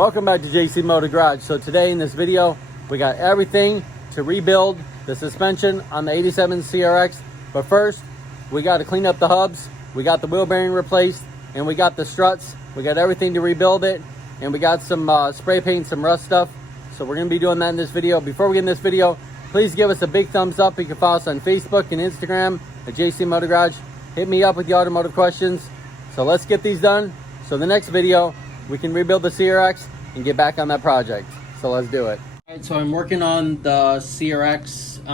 Welcome back to JC Motor Garage. So today in this video, we got everything to rebuild the suspension on the 87 CRX. But first, we got to clean up the hubs. We got the wheel bearing replaced, and we got the struts. We got everything to rebuild it, and we got some spray paint, some rust stuff. So we're going to be doing that in this video. Before we get in this video, please give us a big thumbs up. You can follow us on Facebook and Instagram at JC Motor Garage. Hit me up with your automotive questions. So let's get these done. So the next video, we can rebuild the CRX and get back on that project. So let's do it. All right, so I'm working on the CRX,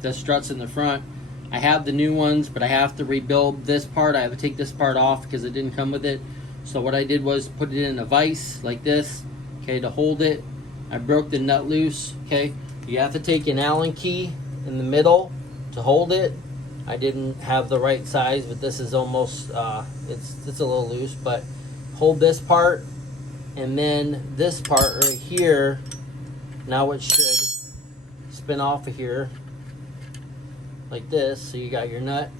the struts in the front. I have the new ones, but I have to rebuild this part. I have to take this part off because it didn't come with it. So what I did was put it in a vise like this, okay, to hold it. I broke the nut loose, okay. You have to take an Allen key in the middle to hold it. I didn't have the right size, but this is almost, it's a little loose, but hold this part, and then this part right here, now it should spin off of here like this. So you got your nut,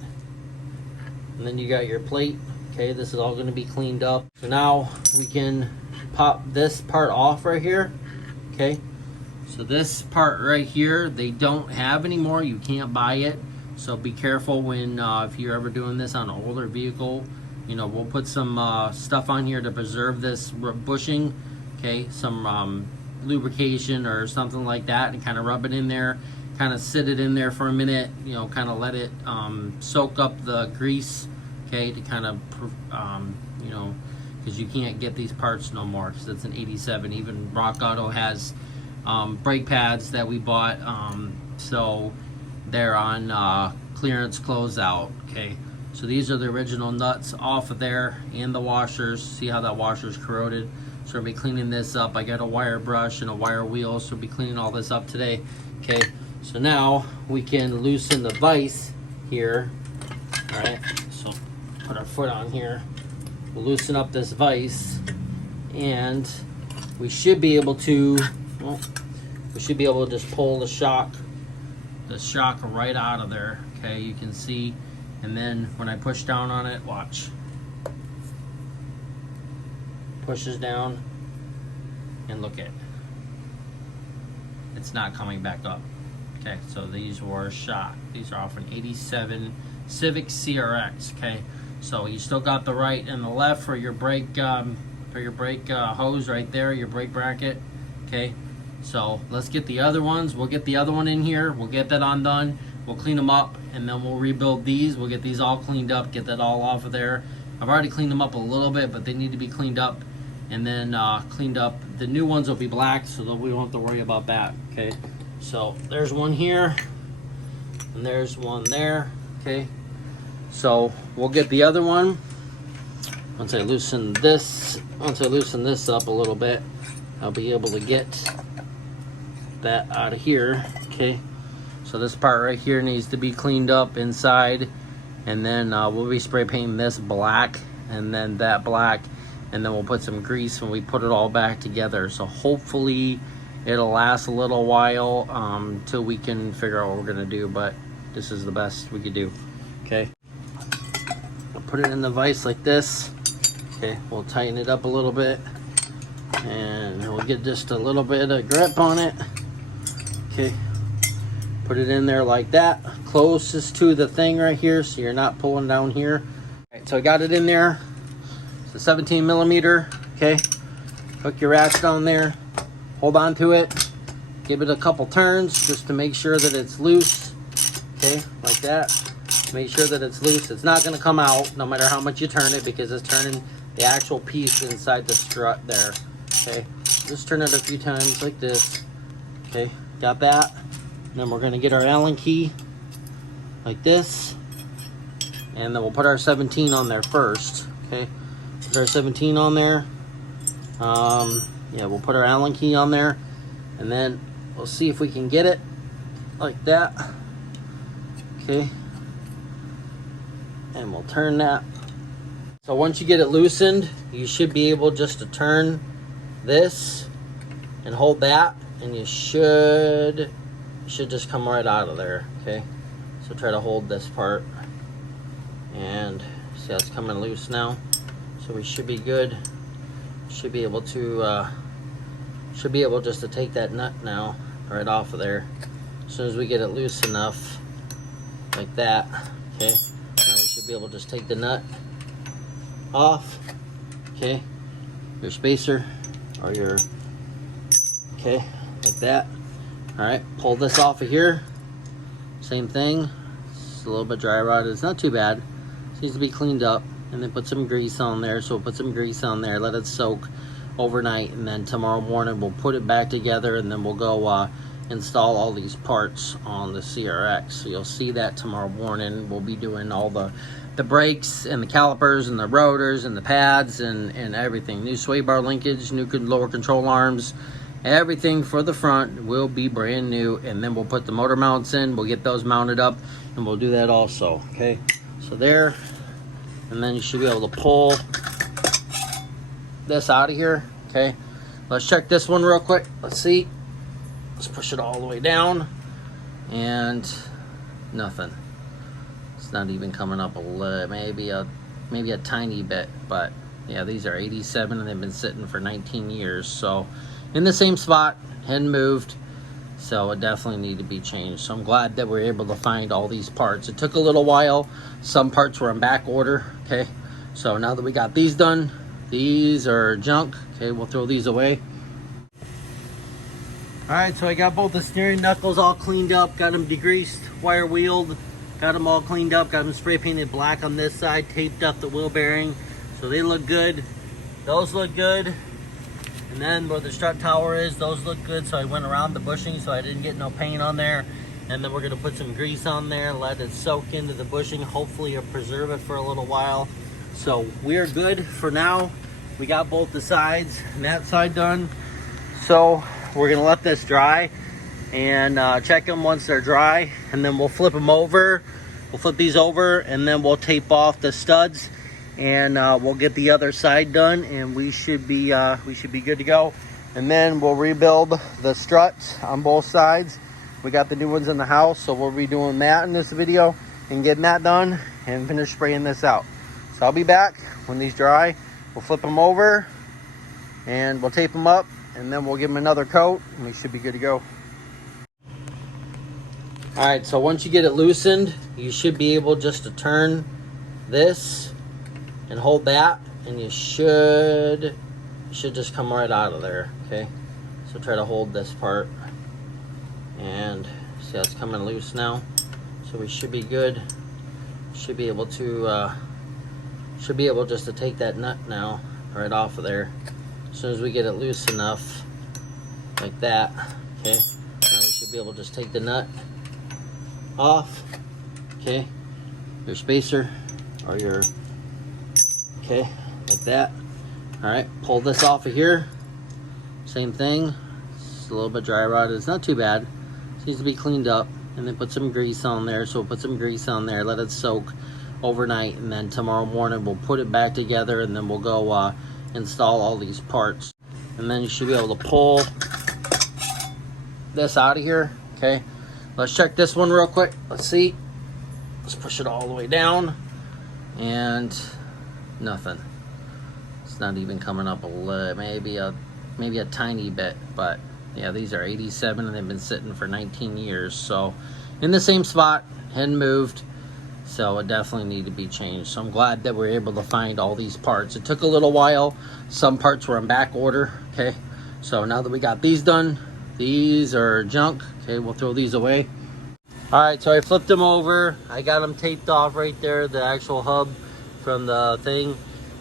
and then you got your plate. Okay, this is all going to be cleaned up. So now we can pop this part off right here. Okay, so this part right here, they don't have anymore. You can't buy it. So be careful when, if you're ever doing this on an older vehicle. You know, we'll put some stuff on here to preserve this bushing, okay, some lubrication or something like that, and kind of rub it in there, kind of sit it in there for a minute, you know, kind of let it soak up the grease, okay, to kind of, you know, because you can't get these parts no more because it's an 87. Even Rock Auto has brake pads that we bought, so they're on clearance closeout, okay. So these are the original nuts off of there, and the washers. See how that washer's corroded? So we'll be cleaning this up. I got a wire brush and a wire wheel, so we'll be cleaning all this up today. Okay, so now we can loosen the vise here. All right, so put our foot on here. We'll loosen up this vise, and we should be able to, well, we should be able to just pull the shock right out of there. Okay, you can see. And then when I push down on it, watch. Pushes down, and look at, it's not coming back up. Okay, so these were shot. These are off an 87 Civic CRX. Okay, so you still got the right and the left for your brake hose right there, your brake bracket. Okay, so let's get the other ones. We'll get the other one in here. We'll get that undone. We'll clean them up, and then we'll rebuild these. We'll get these all cleaned up, get that all off of there. I've already cleaned them up a little bit, but they need to be cleaned up, and then cleaned up. The new ones will be black, so that we won't have to worry about that. Okay, so there's one here, and there's one there. Okay, so we'll get the other one once I loosen this. Once I loosen this up a little bit, I'll be able to get that out of here. Okay. So this part right here needs to be cleaned up inside, and then we'll be spray painting this black, and then that black, and then we'll put some grease when we put it all back together. So hopefully it'll last a little while till we can figure out what we're gonna do, but this is the best we could do. Okay, I'll put it in the vise like this. Okay, we'll tighten it up a little bit, and we'll get just a little bit of grip on it. Okay. Put it in there like that, closest to the thing right here, so you're not pulling down here. All right, so I got it in there. It's a 17 millimeter. Okay, hook your ratchet on there, hold on to it, give it a couple turns just to make sure that it's loose. Okay, like that. Make sure that it's loose. It's not going to come out no matter how much you turn it, because it's turning the actual piece inside the strut there. Okay, just turn it a few times like this. Okay, got that. Then we're going to get our Allen key like this, and then we'll put our 17 on there first. Okay, put our 17 on there. Yeah, we'll put our Allen key on there, and then we'll see if we can get it like that. Okay, and we'll turn that. So once you get it loosened, you should be able just to turn this and hold that, and you should just come right out of there. Okay, so try to hold this part, and see how it's coming loose now. So we should be good should be able just to take that nut now right off of there. As soon as we get it loose enough, like that, okay, now we should be able to just take the nut off, okay, your spacer or your, okay, like that. All right, pull this off of here, same thing. It's a little bit dry rotted, it's not too bad, it needs to be cleaned up. And then put some grease on there. So we'll put some grease on there, let it soak overnight, and then tomorrow morning we'll put it back together, and then we'll go install all these parts on the CRX. So you'll see that tomorrow morning. We'll be doing all the brakes and the calipers and the rotors and the pads and everything. New sway bar linkage, new lower control arms, everything for the front will be brand new. And then we'll put the motor mounts in, we'll get those mounted up, and we'll do that also, okay? So there. And then you should be able to pull this out of here, okay? Let's check this one real quick. Let's see. Let's push it all the way down. And nothing. It's not even coming up a little, maybe a tiny bit. But yeah, these are 87 and they've been sitting for 19 years. So in the same spot, hadn't moved. So it definitely need to be changed. So I'm glad that we're able to find all these parts. It took a little while. Some parts were in back order, okay? So now that we got these done, these are junk, okay? We'll throw these away. All right, so I got both the steering knuckles all cleaned up, got them degreased, wire wheeled, got them all cleaned up, got them spray painted black on this side, taped up the wheel bearing. So they look good. Those look good. And then where the strut tower is, those look good. So I went around the bushing so I didn't get no paint on there. And then we're gonna put some grease on there, let it soak into the bushing. Hopefully it'll preserve it for a little while. So we're good for now. We got both the sides and that side done. So we're gonna let this dry and check them once they're dry. And then we'll flip them over. We'll flip these over and then we'll tape off the studs. And we'll get the other side done, and we should be good to go. And then we'll rebuild the struts on both sides. We got the new ones in the house, so we'll be doing that in this video and getting that done and finish spraying this out. So I'll be back when these dry. We'll flip them over and we'll tape them up, and then we'll give them another coat, and we should be good to go. All right, so once you get it loosened, you should be able just to turn this and hold that, and you should just come right out of there, okay? So try to hold this part, and see how it's coming loose now. So we should be good. Should be able just to take that nut now right off of there. As soon as we get it loose enough, like that, okay? Now we should be able to just take the nut off, okay? Your spacer or your, okay, like that. All right, pull this off of here, same thing. It's a little bit dry rotted, it's not too bad, it needs to be cleaned up. And then put some grease on there. So we'll put some grease on there, let it soak overnight, and then tomorrow morning we'll put it back together, and then we'll go install all these parts. And then you should be able to pull this out of here, okay? Let's check this one real quick. Let's see. Let's push it all the way down, and nothing. It's not even coming up a little, maybe a tiny bit. But yeah, these are 87 and they've been sitting for 19 years. So in the same spot, hadn't moved. So it definitely need to be changed. So I'm glad that we're able to find all these parts. It took a little while. Some parts were in back order, okay? So now that we got these done, these are junk, okay? We'll throw these away. All right, so I flipped them over. I got them taped off right there, the actual hub from the thing.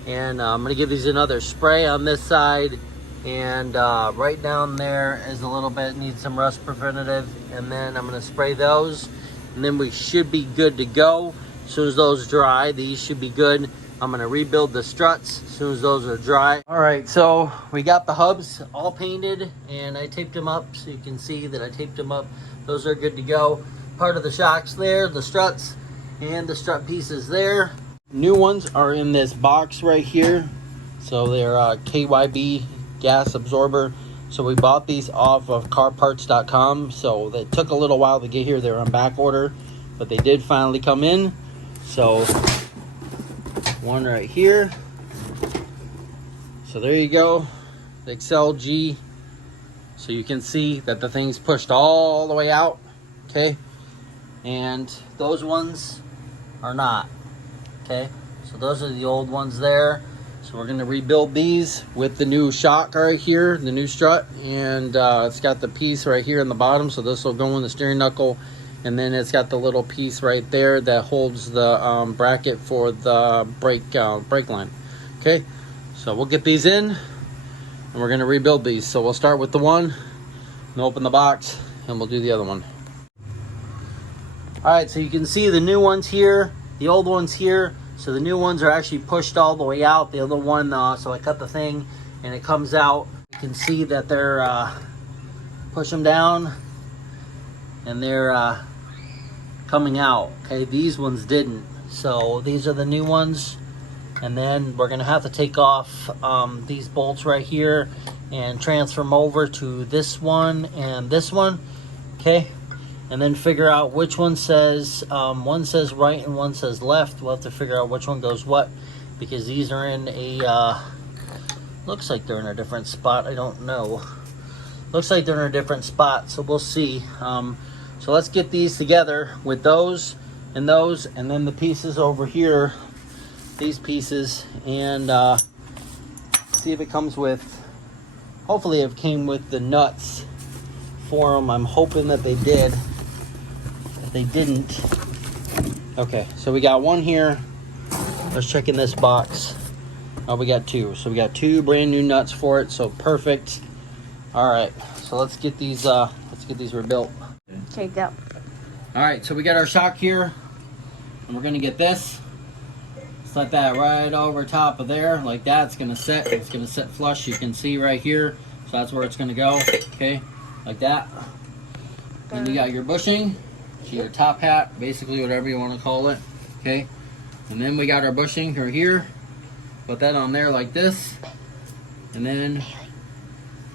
And I'm gonna give these another spray on this side. And right down there is a little bit, needs some rust preventative. And then I'm gonna spray those. And then we should be good to go. As soon as those dry, these should be good. I'm gonna rebuild the struts as soon as those are dry. All right, so we got the hubs all painted and I taped them up, so you can see that I taped them up. Those are good to go. Part of the shocks there, the struts and the strut pieces there. New ones are in this box right here. So they're KYB gas absorber. So we bought these off of carparts.com. So it took a little while to get here. They were on back order, but they did finally come in. So one right here. So there you go, the Excel G. So you can see that the thing's pushed all the way out, okay? And those ones are not, okay? So those are the old ones there. So we're gonna rebuild these with the new shock right here, the new strut, and it's got the piece right here in the bottom, so this will go in the steering knuckle, and then it's got the little piece right there that holds the bracket for the brake line, okay? So we'll get these in, and we're gonna rebuild these. So we'll start with the one, and open the box, and we'll do the other one. All right, so you can see the new ones here, the old ones here. So the new ones are actually pushed all the way out. The other one, so I cut the thing, and it comes out. You can see that they're, push them down, and they're coming out, okay? These ones didn't. So these are the new ones. And then we're gonna have to take off these bolts right here and transfer them over to this one and this one, okay? And then figure out which one says right and one says left. We'll have to figure out which one goes what, because these are in a, looks like they're in a different spot. I don't know. Looks like they're in a different spot, so we'll see. So let's get these together with those, and then the pieces over here, these pieces, and see if it comes with, hopefully it came with the nuts for them. I'm hoping that they did. If they didn't, okay, so we got one here. Let's check in this box. Oh, we got two. So we got two brand new nuts for it, so perfect. All right, so let's get these rebuilt. Okay, go. All right, so we got our shock here, and we're gonna get this. Set that right over top of there like that. It's gonna set flush. You can see right here, so that's where it's gonna go, okay, like that. Then you got your bushing, your top hat, basically whatever you want to call it, okay. And then we got our bushing right here. Put that on there like this, and then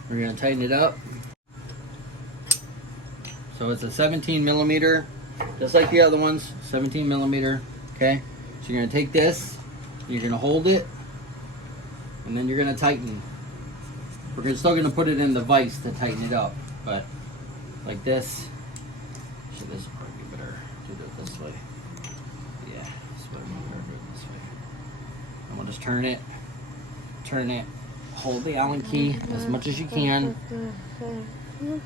we're gonna tighten it up. So it's a 17 millimeter, just like the other ones, 17 millimeter, okay. So you're gonna take this, you're gonna hold it, and then you're gonna tighten. We're still gonna put it in the vise to tighten it up, but like this. So this would probably be better to do it this way. Yeah, this way, do it this way. And we'll just turn it, hold the Allen key as much as you can, and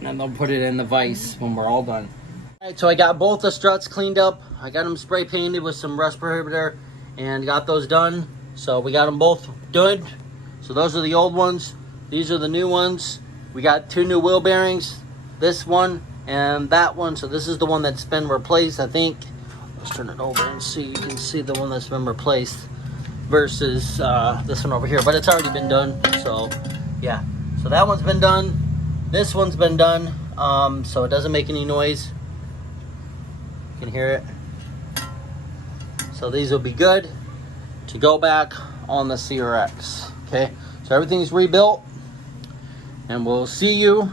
then they'll put it in the vise when we're all done. Alright, so I got both the struts cleaned up. I got them spray painted with some rust prohibitor and got those done. So we got them both good. So those are the old ones. These are the new ones. We got two new wheel bearings. This one and that one. So this is the one that's been replaced, I think. Let's turn it over and see. You can see the one that's been replaced versus this one over here. But it's already been done. So yeah. So that one's been done. This one's been done. So it doesn't make any noise. You can hear it. So these will be good to go back on the CRX. Okay, so everything's rebuilt, and we'll see you in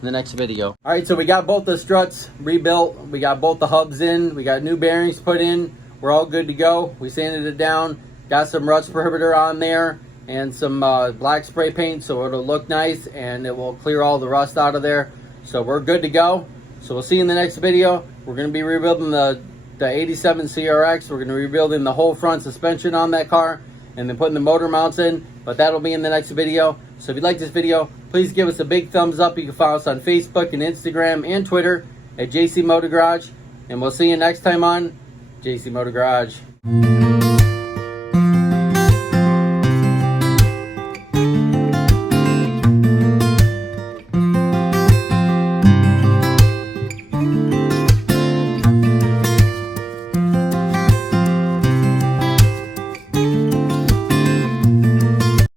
the next video. All right, so we got both the struts rebuilt. We got both the hubs in. We got new bearings put in. We're all good to go. We sanded it down. Got some rust prohibitor on there and some black spray paint, so it'll look nice and it will clear all the rust out of there. So we're good to go. So we'll see you in the next video. We're going to be rebuilding the 87 CRX. We're going to be rebuilding the whole front suspension on that car and then putting the motor mounts in, but that'll be in the next video. So if you like this video, please give us a big thumbs up. You can follow us on Facebook and Instagram and Twitter at JC Motor Garage, and we'll see you next time on JC Motor Garage.